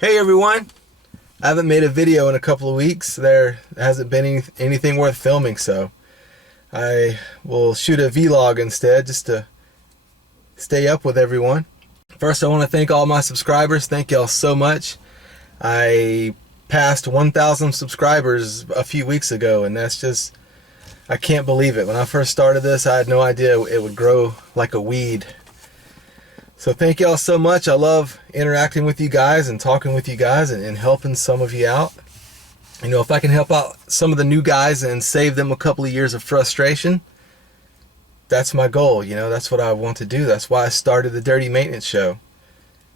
Hey everyone! I haven't made a video in a couple of weeks. There hasn't been anything worth filming, so I will shoot a vlog instead just to stay up with everyone. First, I want to thank all my subscribers. Thank y'all so much. I passed 1,000 subscribers a few weeks ago, and that's just, I can't believe it. When I first started this, I had no idea it would grow like a weed. So thank y'all so much. I love interacting with you guys and talking with you guys and helping some of you out. You know, if I can help out some of the new guys and save them a couple of years of frustration, that's my goal. You know, that's what I want to do. That's why I started the Dirty Maintenance Show.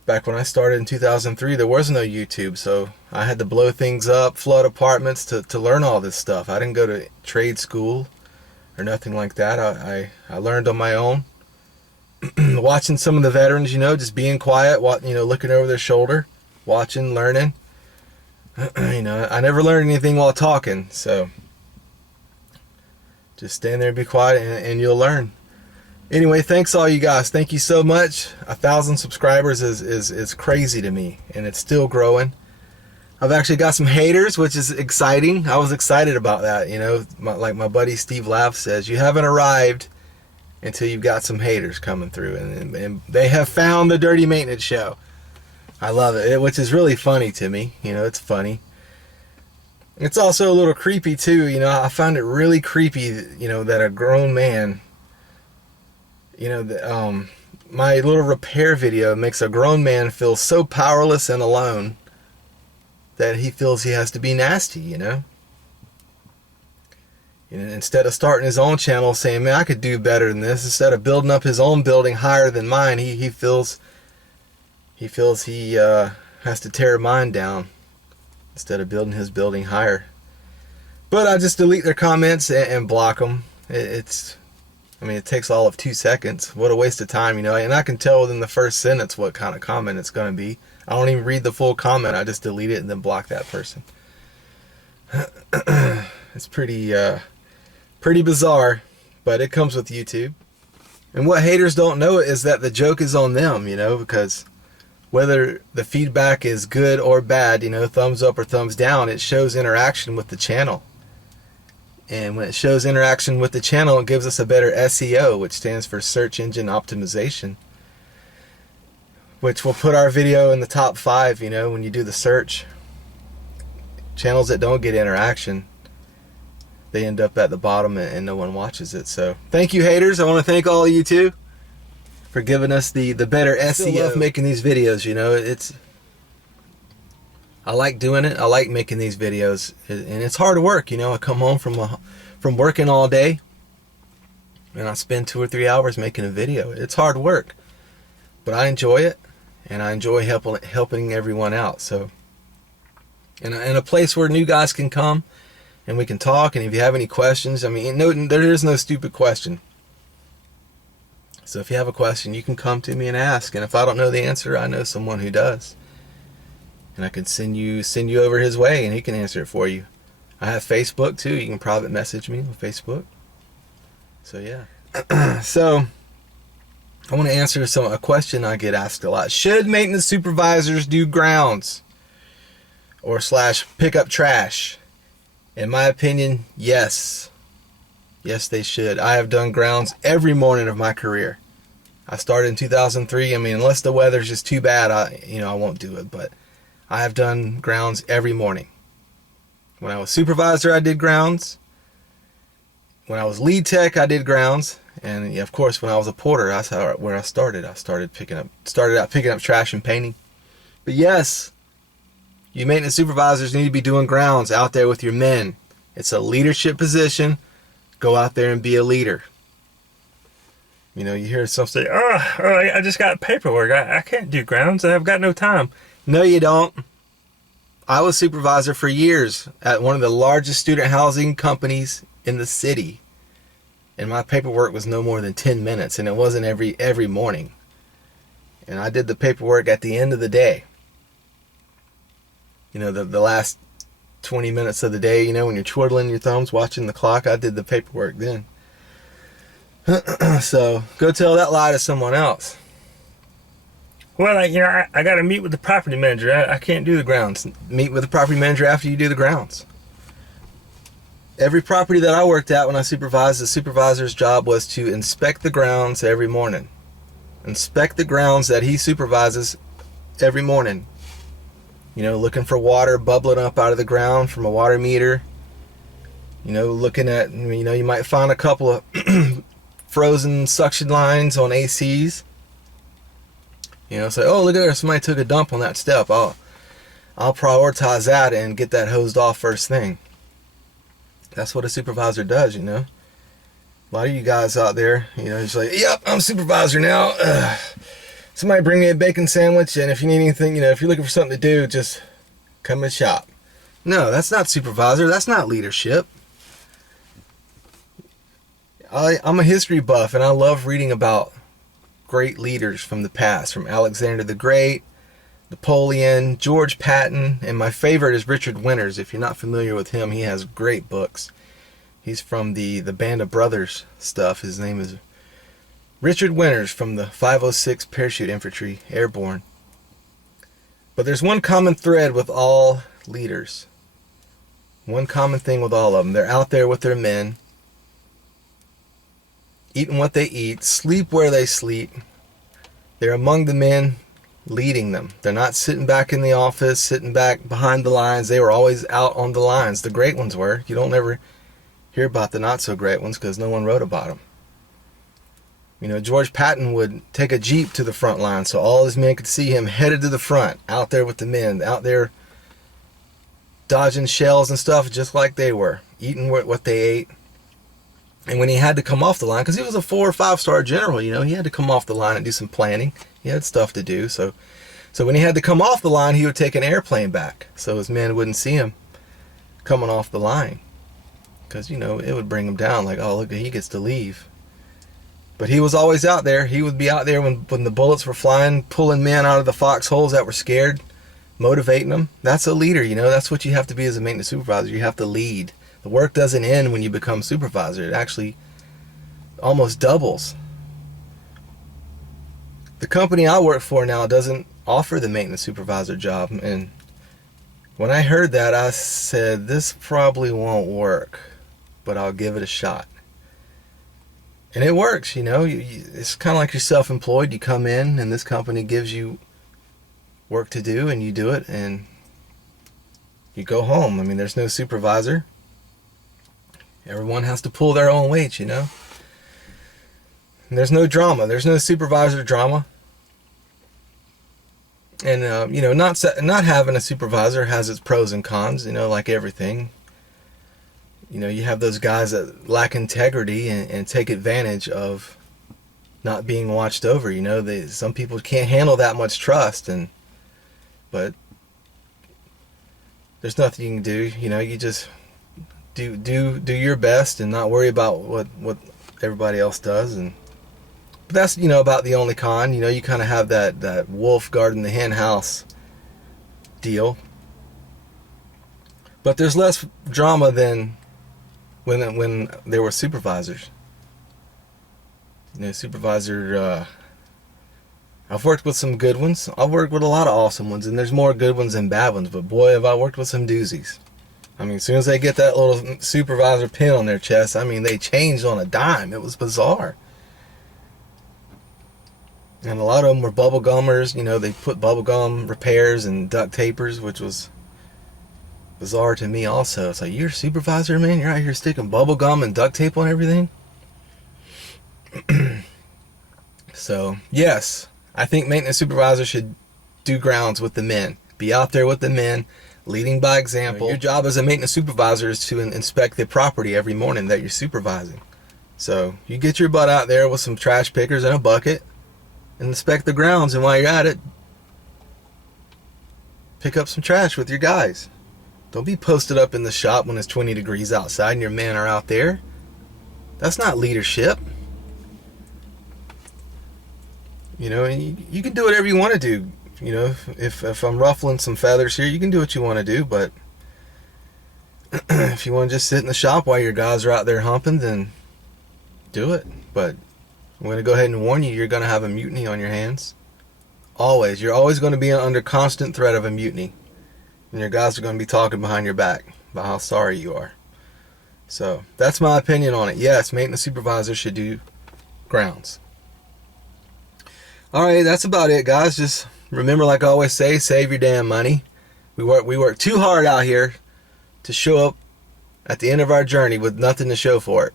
Back when I started in 2003, there was no YouTube, so I had to blow things up, flood apartments to learn all this stuff. I didn't go to trade school or nothing like that. I learned on my own. Watching some of the veterans, you know, just being quiet, looking over their shoulder, watching, learning. You know, I never learned anything while talking, so just stand there and be quiet and you'll learn. Anyway, thanks all you guys. Thank you so much. 1,000 subscribers is crazy to me, and it's still growing. I've actually got some haters, which is exciting. I was excited about that, you know. Like my buddy Steve Laugh says, you haven't arrived until you've got some haters coming through, and they have found the Dirty Maintenance Show. I love it, which is really funny to me. You know, it's funny. It's also a little creepy too. You know, I find it really creepy, you know, that a grown man, you know, my little repair video makes a grown man feel so powerless and alone that he feels he has to be nasty, you know. Instead of starting his own channel saying, man, I could do better than this, instead of building up his own building higher than mine, he feels he has to tear mine down instead of building his building higher. But I just delete their comments and block them. I mean, it takes all of 2 seconds. What a waste of time, you know. And I can tell within the first sentence what kind of comment it's going to be. I don't even read the full comment. I just delete it and then block that person. It's pretty bizarre, but it comes with YouTube. And what haters don't know is that the joke is on them, you know, because whether the feedback is good or bad, you know, thumbs up or thumbs down, it shows interaction with the channel. And when it shows interaction with the channel, it gives us a better SEO, which stands for search engine optimization, which will put our video in the top 5, you know, when you do the search. Channels that don't get interaction, they end up at the bottom and no one watches it. So thank you, haters. I want to thank all of you too for giving us the better SEO. I still love making these videos, you know. I like doing it. I like making these videos, and it's hard work, you know. I come home from working all day and I spend 2 or 3 hours making a video. It's hard work, but I enjoy it, and I enjoy helping everyone out. So in a place where new guys can come and we can talk, and if you have any questions, I mean, there is no stupid question. So if you have a question, you can come to me and ask, and if I don't know the answer, I know someone who does, and I can send you over his way, and he can answer it for you. I have Facebook too. You can private message me on Facebook. So yeah. So I want to answer a question I get asked a lot. Should maintenance supervisors do grounds or / pick up trash? In my opinion, yes. Yes, they should. I have done grounds every morning of my career. I started in 2003. I mean, unless the weather's just too bad, I won't do it. But I have done grounds every morning. When I was supervisor, I did grounds. When I was lead tech, I did grounds. And of course, when I was a porter, that's where I started. I started out picking up trash and painting. But yes, you maintenance supervisors need to be doing grounds out there with your men. It's a leadership position. Go out there and be a leader. You know, you hear some say, I just got paperwork. I can't do grounds. I've got no time. No, you don't. I was supervisor for years at one of the largest student housing companies in the city. And my paperwork was no more than 10 minutes. And it wasn't every morning. And I did the paperwork at the end of the day. You know, the last 20 minutes of the day, you know, when you're twiddling your thumbs, watching the clock, I did the paperwork then. So go tell that lie to someone else. Well, I got to meet with the property manager. I can't do the grounds. Meet with the property manager after you do the grounds. Every property that I worked at when I supervised, the supervisor's job was to inspect the grounds every morning. Inspect the grounds that he supervises every morning. Looking for water bubbling up out of the ground from a water meter. Looking at, you might find a couple of frozen suction lines on ACs. Say, oh, look at there, somebody took a dump on that step. I'll prioritize that and get that hosed off first thing. That's what a supervisor does, A lot of you guys out there, just like, yep, I'm supervisor now. Somebody bring me a bacon sandwich, and if you need anything, if you're looking for something to do, just come and shop. No, that's not supervisor. That's not leadership. I'm a history buff, and I love reading about great leaders from the past, from Alexander the Great, Napoleon, George Patton, and my favorite is Richard Winters. If you're not familiar with him, he has great books. He's from the Band of Brothers stuff. His name is Richard Winters from the 506 Parachute Infantry Airborne. But there's one common thread with all leaders. One common thing with all of them. They're out there with their men, eating what they eat, sleep where they sleep. They're among the men, leading them. They're not sitting back in the office, sitting back behind the lines. They were always out on the lines. The great ones were. You don't ever hear about the not so great ones because no one wrote about them. George Patton would take a Jeep to the front line so all his men could see him headed to the front, out there with the men, out there dodging shells and stuff just like they were, eating what they ate. And when he had to come off the line, because he was a 4 or 5 star general, he had to come off the line and do some planning. He had stuff to do. So when he had to come off the line, he would take an airplane back so his men wouldn't see him coming off the line. Because, it would bring him down like, oh, look, he gets to leave. But he was always out there. He would be out there when the bullets were flying, pulling men out of the foxholes that were scared, motivating them. That's a leader, That's what you have to be as a maintenance supervisor. You have to lead. The work doesn't end when you become supervisor. It actually almost doubles. The company I work for now doesn't offer the maintenance supervisor job. And when I heard that, I said, this probably won't work, but I'll give it a shot. And it works, It's kind of like you're self-employed. You come in and this company gives you work to do and you do it and you go home. There's no supervisor. Everyone has to pull their own weight, And there's no drama. There's no supervisor drama. And, not having a supervisor has its pros and cons, like everything. You have those guys that lack integrity and take advantage of not being watched over. Some people can't handle that much trust, but there's nothing you can do. You just do your best and not worry about what everybody else does. But that's about the only con. You kind of have that wolf guarding the hen house deal. But there's less drama than when there were supervisors. Supervisor, I've worked with some good ones. I've worked with a lot of awesome ones, and there's more good ones than bad ones, but boy, have I worked with some doozies. As soon as they get that little supervisor pin on their chest, they changed on a dime. It was bizarre. And a lot of them were bubble gummers. They put bubble gum repairs and duct tapers, which was bizarre to me also. It's like, you're a supervisor, man? You're out here sticking bubble gum and duct tape on everything? So, yes, I think maintenance supervisors should do grounds with the men. Be out there with the men, leading by example. Your job as a maintenance supervisor is to inspect the property every morning that you're supervising. So, you get your butt out there with some trash pickers and a bucket and inspect the grounds, and while you're at it, pick up some trash with your guys. Don't be posted up in the shop when it's 20 degrees outside and your men are out there. That's not leadership. And you can do whatever you want to do. If I'm ruffling some feathers here, you can do what you want to do, but if you want to just sit in the shop while your guys are out there humping, then do it. But I'm going to go ahead and warn you, you're going to have a mutiny on your hands. Always. You're always going to be under constant threat of a mutiny. And your guys are going to be talking behind your back about how sorry you are. So, that's my opinion on it. Yes, maintenance supervisors should do grounds. Alright, that's about it, guys. Just remember, like I always say, save your damn money. We work too hard out here to show up at the end of our journey with nothing to show for it.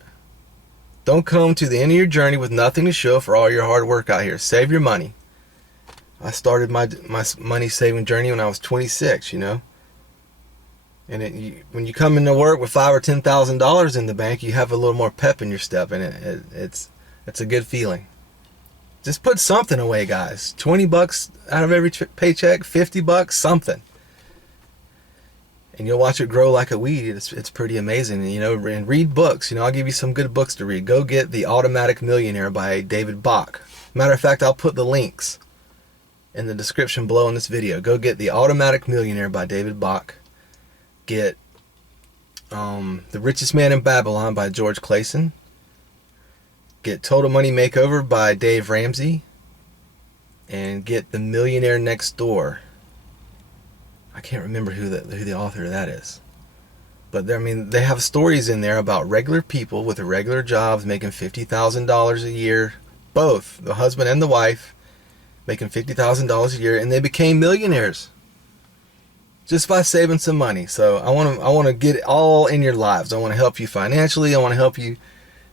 Don't come to the end of your journey with nothing to show for all your hard work out here. Save your money. I started my money saving journey when I was 26, you know. And when you come into work with $5,000 or $10,000 in the bank, you have a little more pep in your step, and it's a good feeling. Just put something away, guys. 20 bucks out of every paycheck, 50 bucks, something. And you'll watch it grow like a weed. It's pretty amazing. And, you know, and read books. You know, I'll give you some good books to read. Go get The Automatic Millionaire by David Bach. Matter of fact, I'll put the links in the description below in this video. Go get The Automatic Millionaire by David Bach. Get The Richest Man in Babylon by George Clayson. Get Total Money Makeover by Dave Ramsey. And get The Millionaire Next Door. I can't remember who the author of that is. But I mean, they have stories in there about regular people with regular jobs making $50,000 a year. Both, the husband and the wife, making $50,000 a year, and they became millionaires just by saving some money. So I want to get it all in your lives. I want to help you financially. I want to help you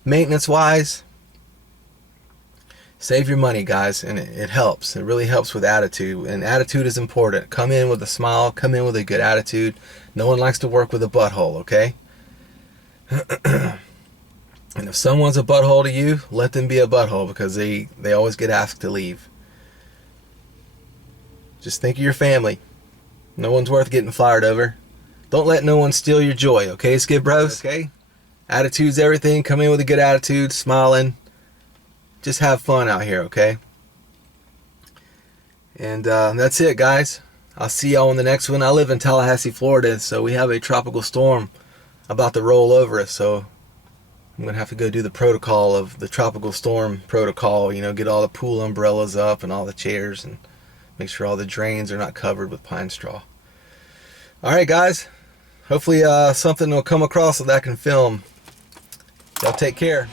maintenance-wise. Save your money, guys, and it helps. It really helps with attitude, and attitude is important. Come in with a smile. Come in with a good attitude. No one likes to work with a butthole, okay? And if someone's a butthole to you, let them be a butthole, because they always get asked to leave. Just think of your family. No one's worth getting fired over. Don't let no one steal your joy, okay, Skid Bros? Okay? Attitude's everything. Come in with a good attitude, smiling. Just have fun out here, okay? And that's it, guys. I'll see y'all in the next one. I live in Tallahassee, Florida, so we have a tropical storm about to roll over us, so I'm going to have to go do the protocol of the tropical storm protocol, you know, get all the pool umbrellas up and all the chairs and make sure all the drains are not covered with pine straw. Alright, guys. Hopefully something will come across that I can film. Y'all take care.